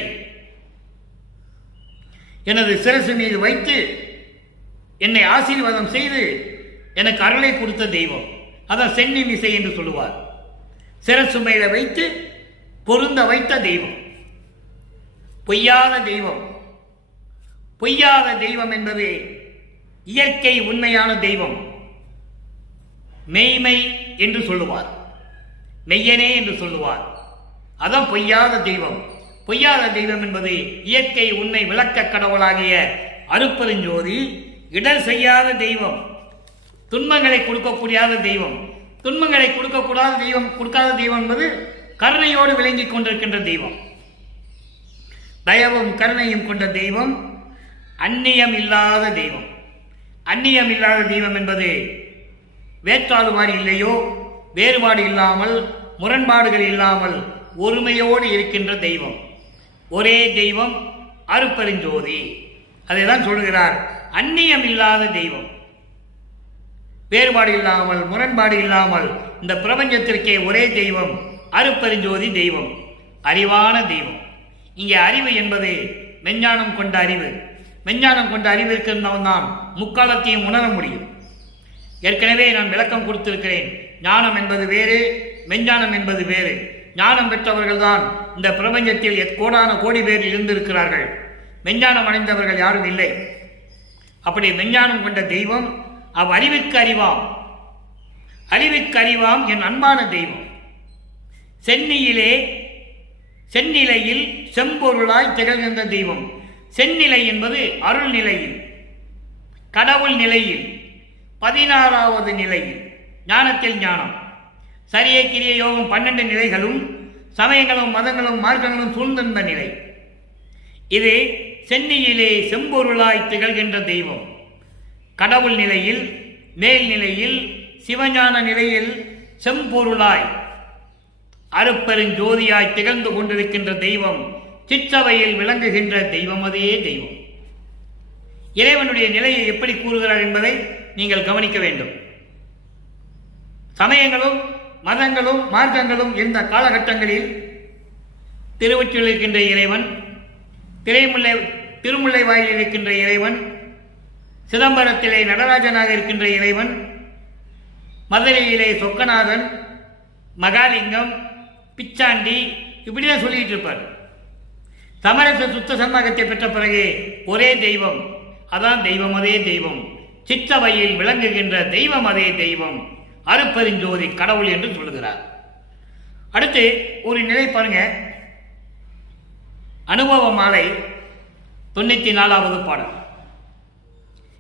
எனது சிரசு மீது வைத்து என்னை ஆசீர்வாதம் செய்து எனக்கு அருளை கொடுத்த தெய்வம். அதான் சென்னி மிசை என்று சொல்லுவார். சிரசு மேல வைத்து பொருந்த வைத்த தெய்வம், பொய்யாத தெய்வம். பொய்யாத தெய்வம் என்பது இயற்கை உண்மையான தெய்வம். மெய்மை என்று சொல்லுவார், மெய்யனே என்று சொல்லுவார். அதான் பொய்யாத தெய்வம். பொய்யாத தெய்வம் என்பது இயற்கை உண்மை விளக்க கடவுளாகிய அருட்பெருஞ்சோதி. இடர் செய்யாத தெய்வம், துன்பங்களை கொடுக்கக்கூடாத தெய்வம். துன்பங்களை கொடுக்கக்கூடாத தெய்வம், கொடுக்காத தெய்வம் என்பது கருணையோடு விளங்கிக் கொண்டிருக்கின்ற தெய்வம். தயவும் கருணையும் கொண்ட தெய்வம், அந்நியம் இல்லாத தெய்வம். அந்நியம் இல்லாத தெய்வம் என்பது வேற்றாளுமாறு இல்லையோ, வேறுபாடு இல்லாமல், முரண்பாடுகள் இல்லாமல் ஒருமையோடு இருக்கின்ற தெய்வம். ஒரே தெய்வம் அருட்பெருஞ்சோதி. அதைதான் சொல்கிறார், அந்நியம் இல்லாத தெய்வம். வேறுபாடு இல்லாமல், முரண்பாடு இல்லாமல் இந்த பிரபஞ்சத்திற்கே ஒரே தெய்வம் அருட்பெருஞ்சோதி தெய்வம். அறிவான தெய்வம். இங்கே அறிவு என்பது மெஞ்ஞானம் கொண்ட அறிவு. மெஞ்ஞானம் கொண்ட அறிவு இருக்கின்றவன் தான் முக்காலத்தையும் உணர முடியும். ஏற்கனவே நான் விளக்கம் கொடுத்திருக்கிறேன். ஞானம் என்பது வேறு, மெஞ்ஞானம் என்பது வேறு. ஞானம் பெற்றவர்கள் தான் இந்த பிரபஞ்சத்தில் கோடான கோடி பேர் இருந்திருக்கிறார்கள். மெஞ்ஞானம் அடைந்தவர்கள் யாரும் இல்லை. அப்படி மெஞ்ஞானம் கொண்ட தெய்வம் அறிவுக்கு அறிவாம். அறிவுக்கு அறிவாம் என் அன்பான தெய்வம். செந்நிலையில் செம்பொருளாய் திகழ்கின்ற தெய்வம். செந்நிலை என்பது அருள் நிலையில், கடவுள் நிலையில், 16வது நிலையில், ஞானத்தில் ஞானம். சரியை கிரிய யோகம் 12 நிலைகளும் சமயங்களும் மதங்களும் மார்க்கங்களும் சூழ்ந்திருந்த நிலை. இது சென்னியிலே செம்பொருளாய் திகழ்கின்ற தெய்வம். கடவுள் நிலையில், மேல்நிலையில், சிவஞான நிலையில் செம்பொருளாய் அருட்பெருஞ்சோதியாய் திகழ்ந்து கொண்டிருக்கின்ற தெய்வம். சிற்றவையில் விளங்குகின்ற தெய்வம், அதே தெய்வம். இறைவனுடைய நிலையை எப்படி கூறுகிறார் என்பதை நீங்கள் கவனிக்க வேண்டும். சமயங்களும் மதங்களும் மார்க்கங்களும் இருந்த காலகட்டங்களில் திருவொற்றியூரில் இருக்கின்ற இறைவன், திருமுல்லை வாயில் இருக்கின்ற இறைவன், சிதம்பரத்திலே நடராஜனாக இருக்கின்ற இறைவன், மதுரையிலே சொக்கநாதன், மகாலிங்கம், பிச்சாண்டி, இப்படிதான் சொல்லிட்டு இருப்பார். சமரச சுத்த சன்மார்க்கத்தை பெற்ற பிறகு ஒரே தெய்வம், அதான் தெய்வம், அதே தெய்வம். சிற்றவையில் விளங்குகின்ற தெய்வம், அதே தெய்வம். அருட்பெருஞ்சோதி கடவுள் என்று சொல்லுகிறார். அடுத்து ஒரு நிலை பாருங்க. அனுபவ மாலை 94வது பாடல்.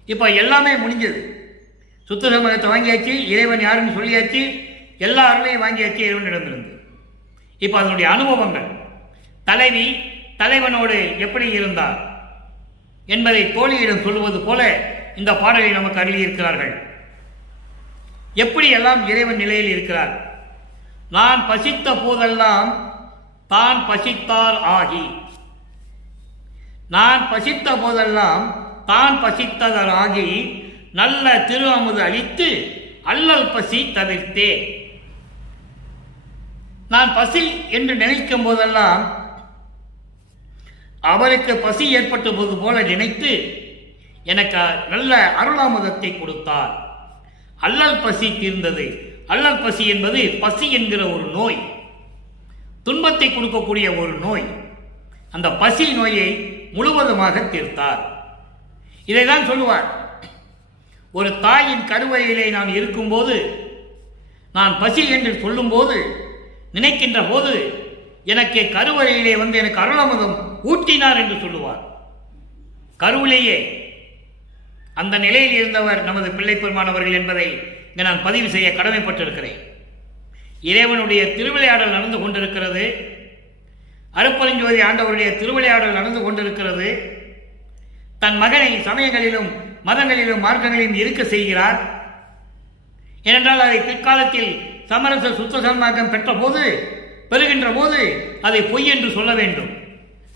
இப்போ எல்லாமே முடிஞ்சது. சுத்த சமூகத்தை வாங்கியாச்சு, இறைவன் யாருன்னு சொல்லியாச்சு, எல்லா அருளையும் வாங்கியாச்சு இறைவனிடமிருந்து. இப்போ அதனுடைய அனுபவங்கள். தலைவி தலைவனோடு எப்படி இருந்தார், என்பதை தோழியிடம் சொல்லுவது போல இந்த பாடலை நமக்கு அருளியிருக்கிறார்கள். எப்படியெல்லாம் இறைவன் நிலையில் இருக்கிறார். நான் பசித்த போதெல்லாம் தான் பசித்தார் ஆகி, நான் பசித்த போதெல்லாம் தான் பசித்ததராகி நல்ல திரு அமுது அளித்து அல்லல் பசி தவிர்த்தே. நான் பசி என்று நினைக்கும் போதெல்லாம் அவருக்கு பசி ஏற்பட்ட போது போல நினைத்து எனக்கு நல்ல அருளாமுதத்தை கொடுத்தார். அல்லல் பசி தீர்ந்தது. அல்லல் பசி என்பது பசி என்கிற ஒரு நோய், துன்பத்தை கொடுக்கக்கூடிய ஒரு நோய். அந்த பசி நோயை முழுவதுமாக தீர்த்தார். இதைதான் சொல்லுவார். ஒரு தாயின் கருவறையிலே நான் இருக்கும்போது, நான் பசி என்று சொல்லும்போது, நினைக்கின்ற போது எனக்கு கருவறையிலே வந்து எனக்கு அருளமுதம் ஊட்டினார் என்று சொல்லுவார். கருவிலேயே அந்த நிலையில் இருந்தவர் நமது பிள்ளை பெருமானவர்கள் என்பதை நான் பதிவு செய்ய கடமைப்பட்டிருக்கிறேன். இறைவனுடைய திருவிளையாடல் நடந்து கொண்டிருக்கிறது. அருட்பெருஞ்சோதி ஆண்டவருடைய திருவிளையாடல் நடந்து கொண்டிருக்கிறது. தன் மகனை சமயங்களிலும் மதங்களிலும் மார்க்கங்களிலும் இருக்க செய்கிறார். ஏனென்றால் அதை பிற்காலத்தில் சமரச சுத்த சன்மார்க்கம் பெற்ற போது, பெறுகின்ற போது அதை பொய் என்று சொல்ல வேண்டும்.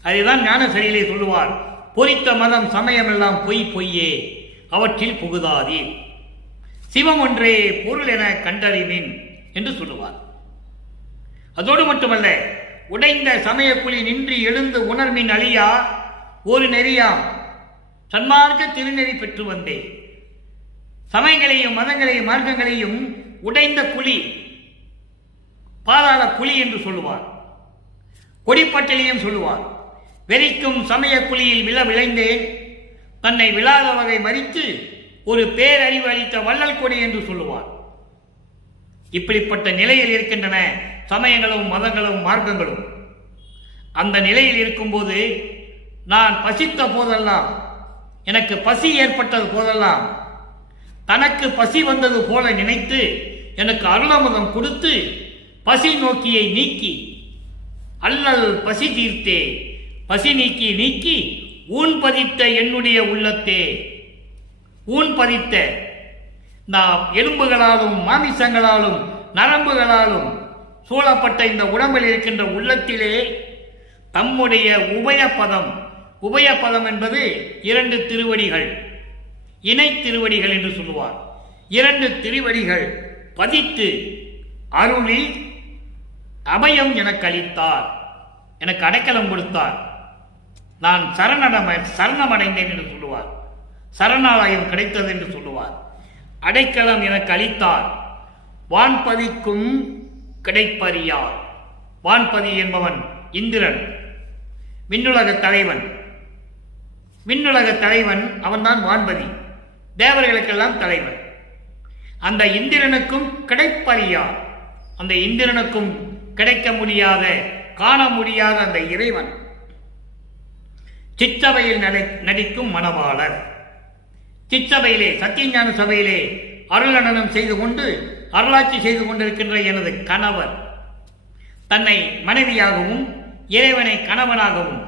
அதைதான் ஞானசரியிலே சொல்லுவார். பொறித்த மதம் சமயம் எல்லாம் பொய் பொய்யே, அவற்றில் புகுதாதீர், சிவம் ஒன்றே பொருள் என கண்டறிவின் என்று சொல்லுவார். அதோடு மட்டுமல்ல, உடைந்த சமயக்குழி நின்று எழுந்து உணர்மின் அழியா ஒரு நெறியாம் சன்மார்க்க திருநெறி பெற்று வந்தேன். சமயங்களையும் மதங்களையும் மார்க்கங்களையும் உடைந்த குழி, பாதாள குழி என்று சொல்லுவார். கொடிப்பட்டலையும் சொல்லுவார். வெறிக்கும் சமய குழியில் விளைந்தேன், தன்னை விழாத வகை மறித்து ஒரு பேரறிவு அளித்த வள்ளல் கொடி என்று சொல்லுவார். இப்படிப்பட்ட நிலையில் இருக்கின்றன சமயங்களும் மதங்களும் மார்க்கங்களும். அந்த நிலையில் இருக்கும்போது நான் பசித்த போதெல்லாம், எனக்கு பசி ஏற்பட்டது போதெல்லாம், தனக்கு பசி வந்தது போல நினைத்து எனக்கு அருளமுதம் கொடுத்து பசி நோக்கியை நீக்கி அல்லல் பசி தீர்த்தே, பசி நீக்கி ஊன் பதித்த என்னுடைய உள்ளத்தே. ஊன் பதித்த நாம் எலும்புகளாலும் மாமிசங்களாலும் நரம்புகளாலும் சூழப்பட்ட இந்த உடம்பில் இருக்கின்ற உள்ளத்திலே தம்முடைய உபயபதம், உபயபதம் என்பது 2 திருவடிகள், இணை திருவடிகள் என்று சொல்லுவார். 2 திருவடிகள் பதித்து அருளி அபயம் எனக்கு அளித்தார், எனக்கு அடைக்கலம் கொடுத்தார். நான் சரணமடைந்தேன் என்று சொல்லுவார். சரணாலயம் கிடைத்தது என்று சொல்லுவார். அடைக்கலம் எனக்கு அளித்தார். வான்பதிக்கும் கிடைப்பறியார். வான்பதி என்பவன் இந்திரன், விண்ணுலக தலைவன். விண்ணுலக தலைவன் அவன்தான் வான்பதி, தேவர்களுக்கெல்லாம் தலைவன். அந்த இந்திரனுக்கும் கிடைப்பறியார், அந்த இந்திரனுக்கும் கிடைக்க முடியாத, காண முடியாத அந்த இறைவன். சிற்றவையில் நடிக்கும் மணவாளர். சிற்றவையிலே, சத்தியஞான சபையிலே அருள் நடனம் செய்து கொண்டு அருளாட்சி செய்து கொண்டிருக்கின்ற எனது கணவர், தன்னை மனைவியாகவும் இறைவனை கணவனாகவும்,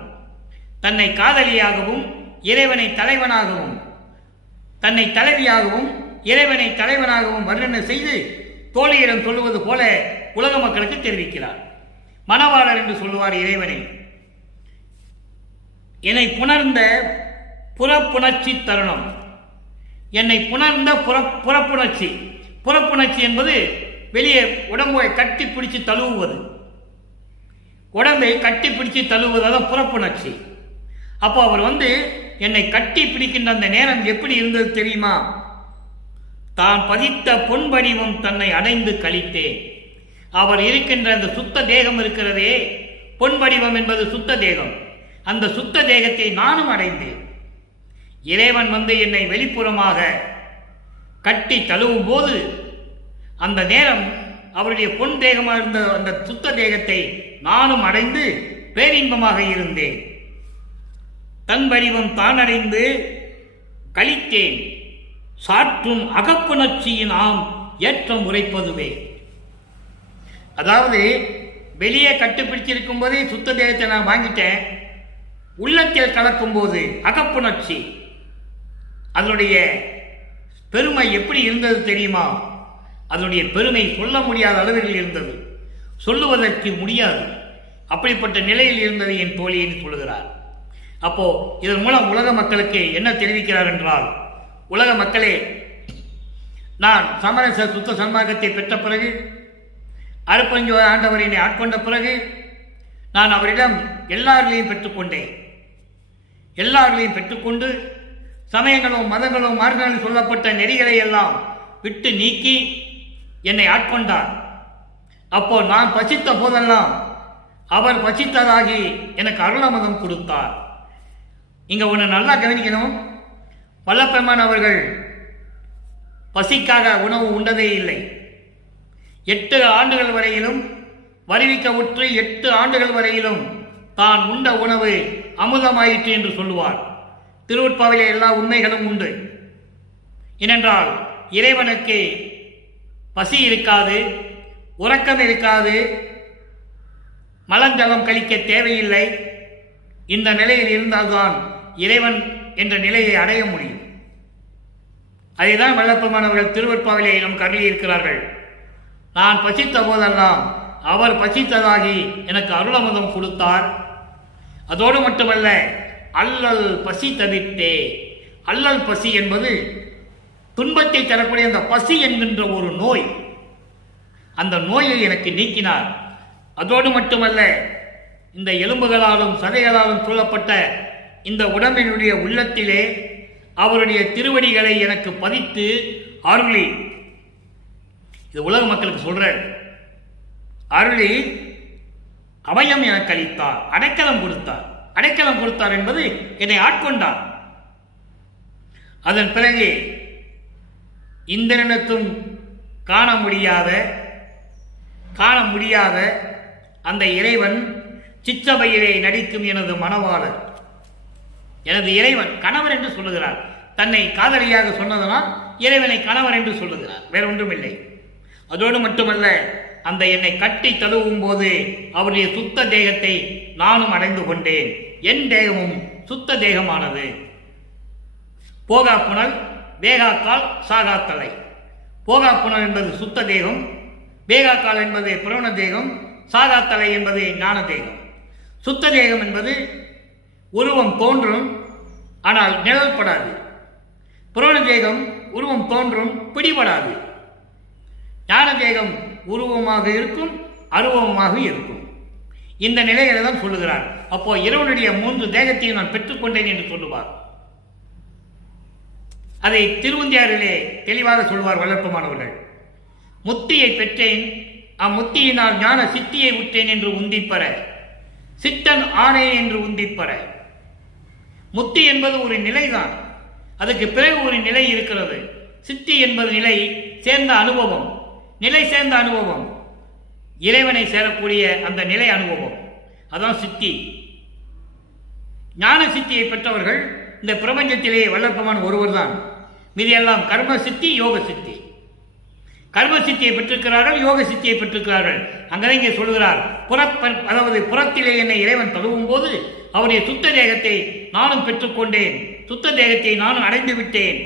தன்னை காதலியாகவும் இறைவனை தலைவனாகவும், தன்னை தலைவியாகவும் இறைவனை தலைவனாகவும் வர்ணனை செய்து தோழியிடம் சொல்லுவது போல உலக மக்களுக்கு தெரிவிக்கிறார். மணவாளர் என்று சொல்லுவார் இறைவனை. என்னை புணர்ந்த புறப்புணர்ச்சி தருணம், என்னை புணர்ந்த புறப்புணர்ச்சி. புறப்புணர்ச்சி என்பது வெளியே உடம்பை கட்டி பிடிச்சு தழுவுவது, உடம்பை கட்டி பிடிச்சு தழுவுவது, அதான் புறப்புணர்ச்சி. அப்போ அவர் என்னை கட்டி பிடிக்கின்ற அந்த நேரம் எப்படி இருந்தது தெரியுமா? தான் பதித்த பொன் வடிவம் தன்னை அடைந்து கழித்தேன். அவர் இருக்கின்ற அந்த சுத்த தேகம் இருக்கிறதே, பொன் வடிவம் என்பது சுத்த தேகம். அந்த சுத்த தேகத்தை நானும் அடைந்தேன். இறைவன் என்னை வெளிப்புறமாக கட்டி தழுவும் போது அந்த நேரம் அவருடைய பொன் தேகமாக இருந்த அந்த சுத்த தேகத்தை நானும் அடைந்து பேரின்பமாக இருந்தேன். தன் வடிவம் தான் அடைந்து கழித்தேன். சாற்றும் அகப்புணர்ச்சியின் ஆம் ஏற்றம் உரைப்பதுவே. அதாவது வெளியே கட்டுப்பிடிச்சிருக்கும் போதே சுத்த தேகத்தை நான் வாங்கிட்டேன், உள்ளத்தில் கலக்கும் போது அகப்புணர்ச்சி, அதனுடைய பெருமை எப்படி இருந்தது தெரியுமா? அதனுடைய பெருமை சொல்ல முடியாத அளவில் இருந்தது, சொல்லுவதற்கு முடியாது. அப்படிப்பட்ட நிலையில் இருந்தது என் தோழி என்று சொல்லுகிறார். அப்போ இதன் மூலம் உலக மக்களுக்கு என்ன தெரிவிக்கிறார் என்றால், உலக மக்களே, நான் சமரச சுத்த சன்மார்க்கத்தை பெற்ற பிறகு, அருப்பஞ்சோ ஆண்டவரினை ஆட்கொண்ட பிறகு, நான் அவரிடம் எல்லார்களையும் பெற்றுக்கொண்டேன். எல்லார்களையும் பெற்றுக்கொண்டு சமயங்களும் மதங்களும் மார்க்கங்களில் சொல்லப்பட்ட நெறிகளை எல்லாம் விட்டு நீக்கி என்னை ஆட்கொண்டார். அப்போ நான் பசித்த போதெல்லாம் அவர் பசித்ததாகி எனக்கு அருளமதம் கொடுத்தார். இங்க ஒன்று நல்லா கவனிக்கணும். வல்லபெருமான் அவர்கள் பசிக்காக உணவு உண்டதே இல்லை. 8 ஆண்டுகள் வரையிலும் வருவிக்க உற்று 8 ஆண்டுகள் வரையிலும் தான் உண்ட உணவு அமுதமாயிற்று என்று சொல்லுவார். திருவொற்பாவிலே எல்லா உண்மைகளும் உண்டு. ஏனென்றால் இறைவனுக்கு பசி இருக்காது, உறக்கம் இருக்காது, மலஞ்சலம் கழிக்க தேவையில்லை. இந்த நிலையில் இருந்தால்தான் இறைவன் என்ற நிலையை அடைய முடியும். அதைதான் வல்லபெருமானவர்கள் திருவொற்பாவிலே நமக்கு அருளியிருக்கிறார்கள். நான் பசித்த போதெல்லாம் அவர் பசித்ததாகி எனக்கு அருளமதம் கொடுத்தார். அதோடு மட்டுமல்ல, அல்லல் பசி தவிர்த்தே. அல்லல் பசி என்பது துன்பத்தை தரக்கூடிய அந்த பசி என்கின்ற ஒரு நோய். அந்த நோயை எனக்கு நீக்கினார். அதோடு மட்டுமல்ல, இந்த எலும்புகளாலும் சதைகளாலும் சூழப்பட்ட இந்த உடம்பினுடைய உள்ளத்திலே அவருடைய திருவடிகளை எனக்கு பதித்து அருளி, இது உலக மக்களுக்கு சொல்ற, அருளி அபயம் எனக்கு அளித்தார், அடைக்கலம் கொடுத்தார். அடைக்கலம் கொடுத்தார் என்பது என்னை ஆட்கொண்டார். அதன் பிறகு இந்திரனுக்கும் காண முடியாத அந்த இறைவன் சிச்சபையிலே நடிக்கும் எனது மணவாளர், எனது இறைவன் கணவர் என்று சொல்லுகிறார். தன்னை காதலியாக சொன்னதனால் இறைவனை கணவர் என்று சொல்லுகிறார், வேற ஒன்றுமில்லை. அதோடு மட்டுமல்ல, அந்த என்னை கட்டி தழுவும் போது அவருடைய சுத்த தேகத்தை நானும் அடைந்து கொண்டேன். என் தேகமும் சுத்த தேகமானது. போகா புனல், வேகாக்கால், சாகாத்தலை. போகா புனல் என்பது சுத்த தேகம், வேகாக்கால் என்பது புரண தேகம், சாகாத்தலை என்பது ஞான தேகம். சுத்த தேகம் என்பது உருவம் தோன்றும், ஆனால் நிழல்படாது. புரண தேகம் உருவம் தோன்றும், பிடிபடாது. ஞான தேகம் உருவமாக இருக்கும், அருவமாக இருக்கும். இந்த நிலையில தான் சொல்லுகிறார். அப்போ இறைவனுடைய 3 தேகத்தையும் நான் பெற்றுக்கொண்டேன் என்று சொல்லுவார். அதை திருவந்தியாரிலே தெளிவாக சொல்வார் வல்லபெருமானவர்கள். முத்தியை பெற்றேன், அம்முத்தியினால் ஞான சித்தியை உற்றேன் என்று உந்திப்பற, சித்தன் ஆனேன் என்று உந்திப்பற. முத்தி என்பது ஒரு நிலைதான். அதுக்கு பிறகு ஒரு நிலை இருக்கிறது. சித்தி என்பது நிலை சேர்ந்த அனுபவம், நிலை சேர்ந்த அனுபவம், இறைவனை சேரக்கூடிய அந்த நிலை அனுபவம், அதான் சித்தி. ஞான சித்தியை பெற்றவர்கள் இந்த பிரபஞ்சத்திலே வல்லபெருமான் ஒருவர் தான். மீதியெல்லாம் கர்ம சித்தி, யோக சித்தி. கர்ம சித்தியை பெற்றிருக்கிறார்கள், யோக சித்தியை பெற்றிருக்கிறார்கள். அங்கதான் இங்கே சொல்லுகிறார், அதாவது புறத்திலே என்னை இறைவன் தழுவும் போது அவருடைய சுத்த தேகத்தை நானும் பெற்றுக்கொண்டேன், சுத்த தேகத்தை நானும் அடைந்து விட்டேன்.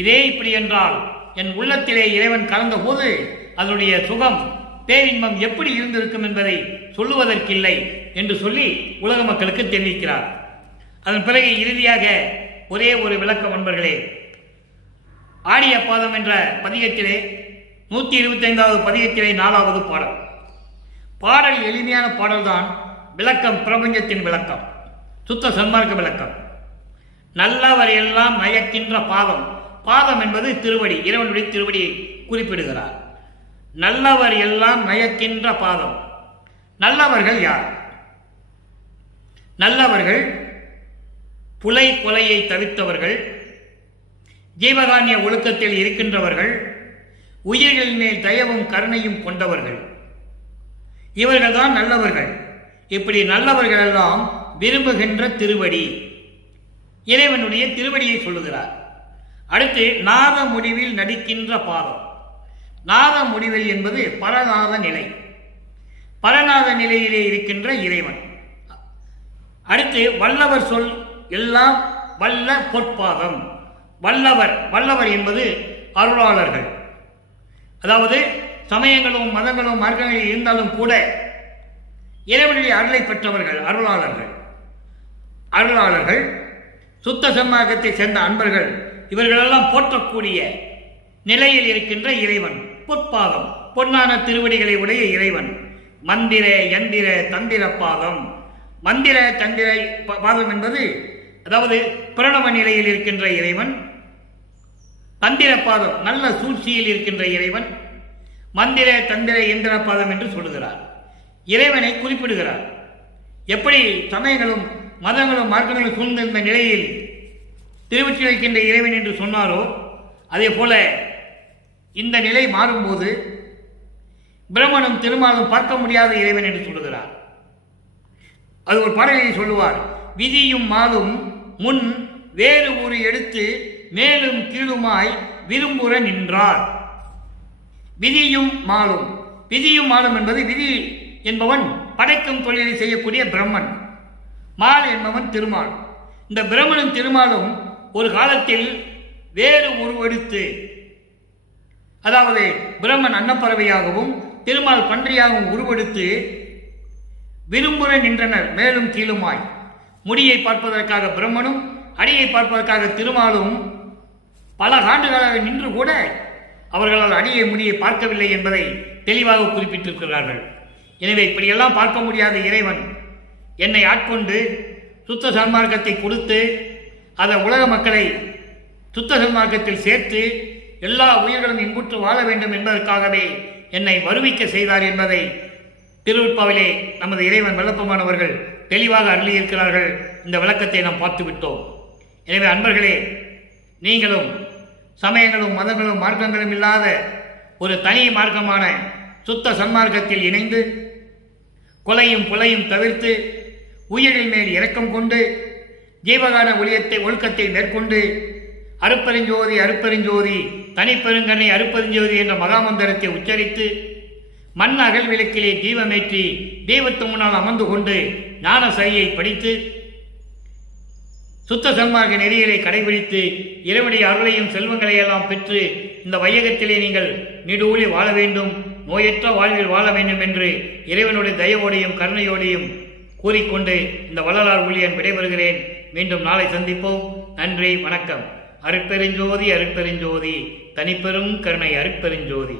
இதே இப்படி என்றால் என் உள்ளத்திலே இறைவன் கலந்த போது அதனுடைய சுகம், பேரின்பம் எப்படி இருந்திருக்கும் என்பதை சொல்லுவதற்கில்லை என்று சொல்லி உலக மக்களுக்கு தெரிவிக்கிறார். அதன் பிறகு இறுதியாக ஒரே ஒரு விளக்கம் நண்பர்களே. ஆடிய பாதம் என்ற பதிகத்திலே 125வது பதிகத்திலே 4வது பாடல். பாடல் எளிமையான பாடல்தான். விளக்கம் பிரபஞ்சத்தின் விளக்கம், சுத்த சன்மார்க்க விளக்கம். நல்லவர் எல்லாம் நயக்கின்ற பாதம். பாதம் என்பது திருவடி, இறைவனுடைய திருவடியை குறிப்பிடுகிறார். நல்லவர் எல்லாம் நயக்கின்ற பாதம். நல்லவர்கள் யார்? நல்லவர்கள் புலை கொலையை தவிர்த்தவர்கள், ஜீவகானிய ஒழுக்கத்தில் இருக்கின்றவர்கள், உயிர்களின் மேல் தயவும் கருணையும் கொண்டவர்கள். இவர்கள்தான் நல்லவர்கள். இப்படி நல்லவர்கள் எல்லாம் விரும்புகின்ற திருவடி, இறைவனுடைய திருவடியை சொல்லுகிறார். அடுத்து நாத முடிவில் நடிக்கின்ற பாதம். நாத முடிவில் என்பது பரநாத நிலை, பரநாத நிலையிலே இருக்கின்ற இறைவன். அடுத்து வல்லவர் சொல் எல்லாம் வல்ல பொற்பாதம். வல்லவர் என்பது அருளாளர்கள். அதாவது சமயங்களும் மதங்களும் மார்க்கங்களில் இருந்தாலும் கூட இறைவனுடைய அருளை பெற்றவர்கள் அருளாளர்கள் சுத்த சன்மார்க்கத்தை சேர்ந்த அன்பர்கள், இவர்களெல்லாம் போற்றக்கூடிய நிலையில் இருக்கின்ற இறைவன். பொற்பாதம், பொன்னான திருவடிகளை உடைய இறைவன். மந்திர யந்திர தந்திர பாதம். மந்திர தந்திர பாதம் என்பது அதாவது பிரணவ நிலையில் இருக்கின்ற இறைவன். தந்திர பாதம் நல்ல சூழ்ச்சியில் இருக்கின்ற இறைவன். மந்திர தந்திர எந்திர பாதம் என்று சொல்லுகிறார். இறைவனை குறிப்பிடுகிறார். எப்படி சமயங்களும் மதங்களும் மார்க்கங்களும் சூழ்ந்திருந்த நிலையில் திருவற்றி வைக்கின்ற இறைவன் என்று சொன்னாரோ, அதே போல இந்த நிலை மாறும்போது பிரம்மனும் திருமாலும் பார்க்க முடியாத இறைவன் என்று சொல்லுகிறார். அது ஒரு பாடலில் சொல்லுவார். விதியும் மாலும் முன் வேறு ஒரு எடுத்து மேலும் கீழுமாய் விரும்புற நின்றார். விதியும் மாலும் என்பது விதி என்பவன் படைக்கும் தொழிலை செய்யக்கூடிய பிரம்மன். மால் என்பவன் திருமால். இந்த பிரம்மனும் திருமாலும் ஒரு காலத்தில் வேறு உருவெடுத்து, அதாவது பிரம்மன் அன்னப்பறவையாகவும் திருமால் பன்றியாகவும் உருவெடுத்து விரும்புற நின்றனர் மேலும் கீழுமாய். முடியை பார்ப்பதற்காக பிரம்மனும் அடியை பார்ப்பதற்காக திருமாலும் பல ஆண்டுகளாக நின்று கூட அவர்களால் அடியை முடியை பார்க்கவில்லை என்பதை தெளிவாக குறிப்பிட்டிருக்கிறார்கள். எனவே இப்படியெல்லாம் பார்க்க முடியாத இறைவன் என்னை ஆட்கொண்டு சுத்த சன்மார்க்கத்தை கொடுத்து அதை உலக மக்களை சுத்த சன்மார்க்கத்தில் சேர்த்து எல்லா உயிர்களும் இன்புற்று வாழ வேண்டும் என்பதற்காகவே என்னை வருவிக்க செய்தார் என்பதை திருவிற்பாவிலே நமது இறைவன் வல்லப்பமானவர்கள் தெளிவாக அருளியிருக்கிறார்கள். இந்த விளக்கத்தை நாம் பார்த்துவிட்டோம். எனவே அன்பர்களே, நீங்களும் சமயங்களும் மதங்களும் மார்க்கங்களும் இல்லாத ஒரு தனி மார்க்கமான சுத்த சன்மார்க்கத்தில் இணைந்து கொலையும் கொலையும் தவிர்த்து உயிரின் மேல் இரக்கம் கொண்டு ஜீவகான ஒழுக்கத்தை மேற்கொண்டு அருப்பெருஞ்சோதி தனிப்பெருங்கனை அருப்பெருஞ்சோதி என்ற மகாமந்திரத்தை உச்சரித்து மண் அகல் விளக்கிலே தீபமேற்றி தெய்வத்து முன்னால் அமர்ந்து கொண்டு ஞான சரியை படித்து சுத்த சன்மார்க்க நெறிகளை கடைபிடித்து இறைவனுடைய அருளையும் செல்வங்களையெல்லாம் பெற்று இந்த வையகத்திலே நீங்கள் நீடூழி வாழ வேண்டும், நோயற்ற வாழ்வில் வாழ வேண்டும் என்று இறைவனுடைய தயவோடையும் கருணையோடையும் கூறிக்கொண்டு இந்த வள்ளலார் ஊழியன் விடைபெறுகிறேன். மீண்டும் நாளை சந்திப்போம். நன்றி, வணக்கம். அருட்பெருஞ்சோதி தனிப்பெரும் கருணை அருட்பெருஞ்சோதி.